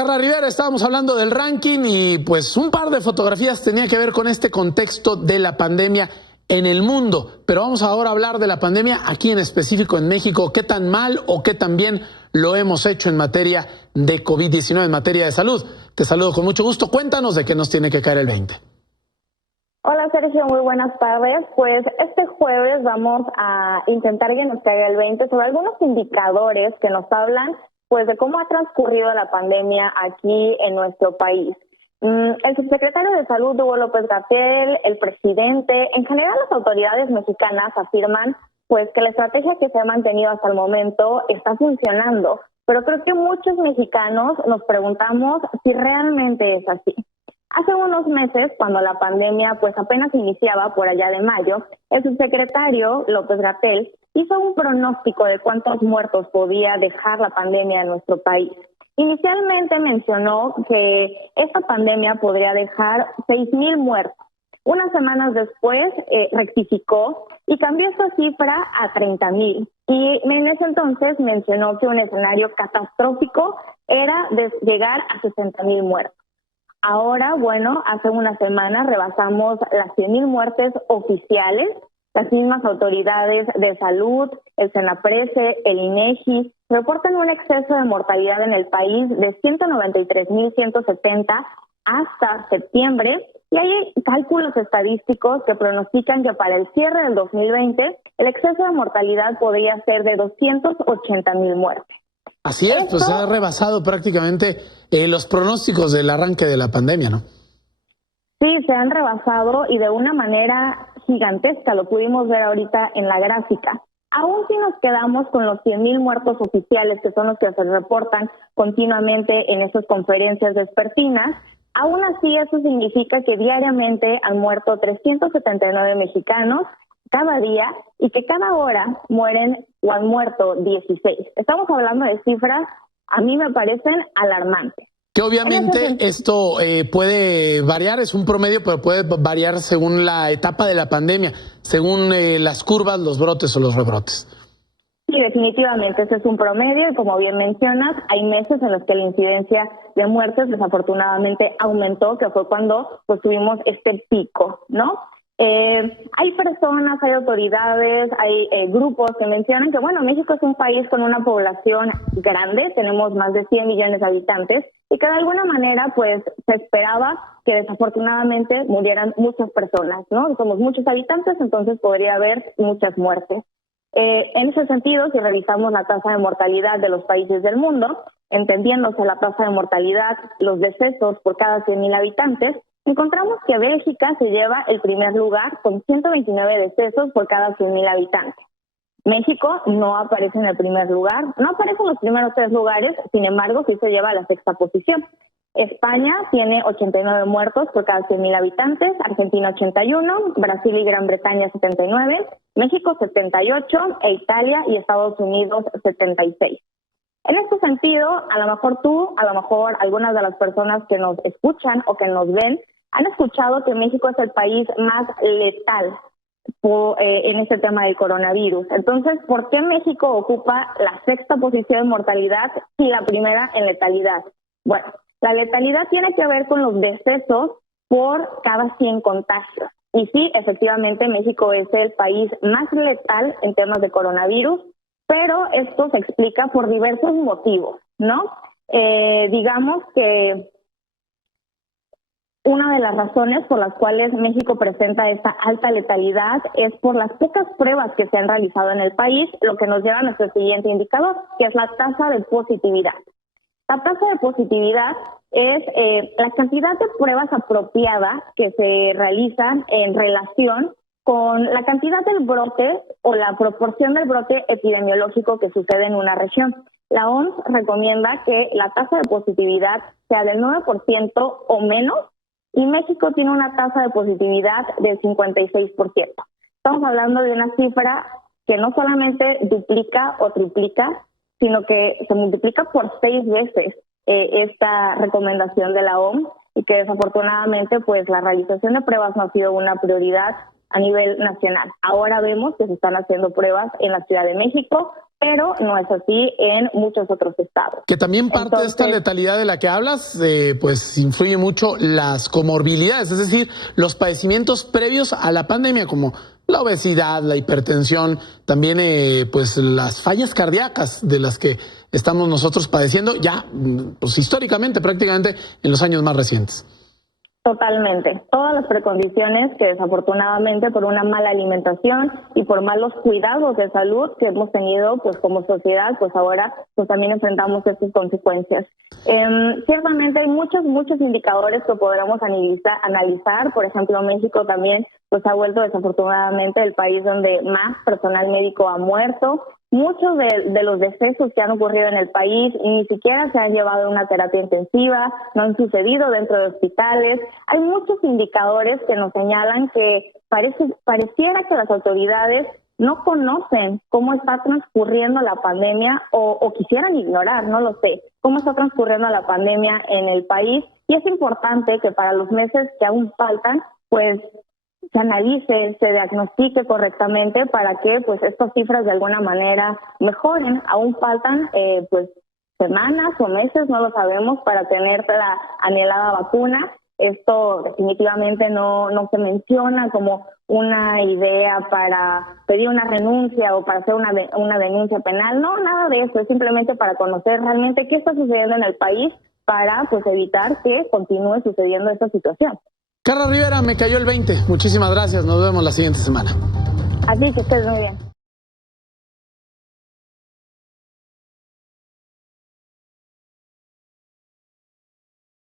Carla Rivera, estábamos hablando del ranking y pues un par de fotografías tenía que ver con este contexto de la pandemia en el mundo, pero vamos ahora a hablar de la pandemia aquí en específico en México. ¿Qué tan mal o qué tan bien lo hemos hecho en materia de COVID-19, en materia de salud? Te saludo con mucho gusto. Cuéntanos de qué nos tiene que caer el 20. Hola Sergio, muy buenas tardes. Pues este jueves vamos a intentar que nos caiga el 20 sobre algunos indicadores que nos hablan pues de cómo ha transcurrido la pandemia aquí en nuestro país. El subsecretario de Salud, Hugo López-Gatell, el presidente, en general las autoridades mexicanas afirman pues que la estrategia que se ha mantenido hasta el momento está funcionando, pero creo que muchos mexicanos nos preguntamos si realmente es así. Hace unos meses, cuando la pandemia pues apenas iniciaba por allá de mayo, el subsecretario López-Gatell hizo un pronóstico de cuántos muertos podía dejar la pandemia en nuestro país. Inicialmente mencionó que esta pandemia podría dejar 6,000 muertos. Unas semanas después rectificó y cambió esa cifra a 30,000. Y en ese entonces mencionó que un escenario catastrófico era de llegar a 60,000 muertos. Ahora, bueno, hace una semana rebasamos las 100,000 muertes oficiales. Las mismas autoridades de salud, el Senaprece, el INEGI, reportan un exceso de mortalidad en el país de 193,170 hasta septiembre, y hay cálculos estadísticos que pronostican que para el cierre del 2020 el exceso de mortalidad podría ser de 280,000 muertes. Así es, pues se ha rebasado prácticamente los pronósticos del arranque de la pandemia, ¿no? Sí, se han rebasado y de una manera gigantesca, lo pudimos ver ahorita en la gráfica. Aún si nos quedamos con los 100,000 muertos oficiales, que son los que se reportan continuamente en esas conferencias vespertinas, aún así eso significa que diariamente han muerto 379 mexicanos cada día y que cada hora mueren o han muerto 16. Estamos hablando de cifras, a mí me parecen alarmantes. Que obviamente esto puede variar, es un promedio, pero puede variar según la etapa de la pandemia, según las curvas, los brotes o los rebrotes. Sí, definitivamente, ese es un promedio y como bien mencionas, hay meses en los que la incidencia de muertes desafortunadamente aumentó, que fue cuando pues tuvimos este pico, ¿no? Hay personas, hay autoridades, hay grupos que mencionan que, bueno, México es un país con una población grande, tenemos más de 100 millones de habitantes, y que de alguna manera, pues, se esperaba que desafortunadamente murieran muchas personas, ¿no? Somos muchos habitantes, entonces podría haber muchas muertes. En ese sentido, si revisamos la tasa de mortalidad de los países del mundo, entendiéndose la tasa de mortalidad, los decesos por cada 100,000 habitantes, encontramos que Bélgica se lleva el primer lugar con 129 decesos por cada 100,000 habitantes. México no aparece en el primer lugar, no aparece en los primeros 3 lugares, sin embargo sí se lleva la 6ª posición. España tiene 89 muertos por cada 100,000 habitantes, Argentina 81, Brasil y Gran Bretaña 79, México 78 e Italia y Estados Unidos 76. En este sentido, a lo mejor tú, a lo mejor algunas de las personas que nos escuchan o que nos ven, han escuchado que México es el país más letal en este tema del coronavirus. Entonces, ¿por qué México ocupa la 6ª posición en mortalidad y la primera en letalidad? Bueno, la letalidad tiene que ver con los decesos por cada 100 contagios. Y sí, efectivamente, México es el país más letal en temas de coronavirus, pero esto se explica por diversos motivos, ¿no? Digamos que una de las razones por las cuales México presenta esta alta letalidad es por las pocas pruebas que se han realizado en el país, lo que nos lleva a nuestro siguiente indicador, que es la tasa de positividad. La tasa de positividad es la cantidad de pruebas apropiadas que se realizan en relación con la cantidad del brote o la proporción del brote epidemiológico que sucede en una región. La OMS recomienda que la tasa de positividad sea del 9% o menos, y México tiene una tasa de positividad del 56%. Estamos hablando de una cifra que no solamente duplica o triplica, sino que se multiplica por 6 veces esta recomendación de la OMS, y que desafortunadamente pues la realización de pruebas no ha sido una prioridad a nivel nacional. Ahora vemos que se están haciendo pruebas en la Ciudad de México, pero no es así en muchos otros estados. Que también parte de esta letalidad de la que hablas, pues influye mucho las comorbilidades, es decir, los padecimientos previos a la pandemia, como la obesidad, la hipertensión, también pues las fallas cardíacas de las que estamos nosotros padeciendo ya, pues históricamente, prácticamente en los años más recientes. Totalmente. Todas las precondiciones que desafortunadamente por una mala alimentación y por malos cuidados de salud que hemos tenido pues como sociedad, pues ahora pues también enfrentamos estas consecuencias. Ciertamente hay muchos indicadores que podremos analizar. Por ejemplo, México también pues ha vuelto desafortunadamente el país donde más personal médico ha muerto. Muchos de los decesos que han ocurrido en el país ni siquiera se han llevado a una terapia intensiva, no han sucedido dentro de hospitales. Hay muchos indicadores que nos señalan que pareciera que las autoridades no conocen cómo está transcurriendo la pandemia o quisieran ignorar, no lo sé, cómo está transcurriendo la pandemia en el país. Y es importante que para los meses que aún faltan, pues se analice, se diagnostique correctamente para que pues estas cifras de alguna manera mejoren. Aún faltan pues semanas o meses, no lo sabemos, para tener la anhelada vacuna. Esto definitivamente no se menciona como una idea para pedir una renuncia o para hacer una denuncia penal. No, nada de eso, es simplemente para conocer realmente qué está sucediendo en el país para pues evitar que continúe sucediendo esta situación. Carla Rivera, me cayó el 20. Muchísimas gracias. Nos vemos la siguiente semana. Así que estés muy bien.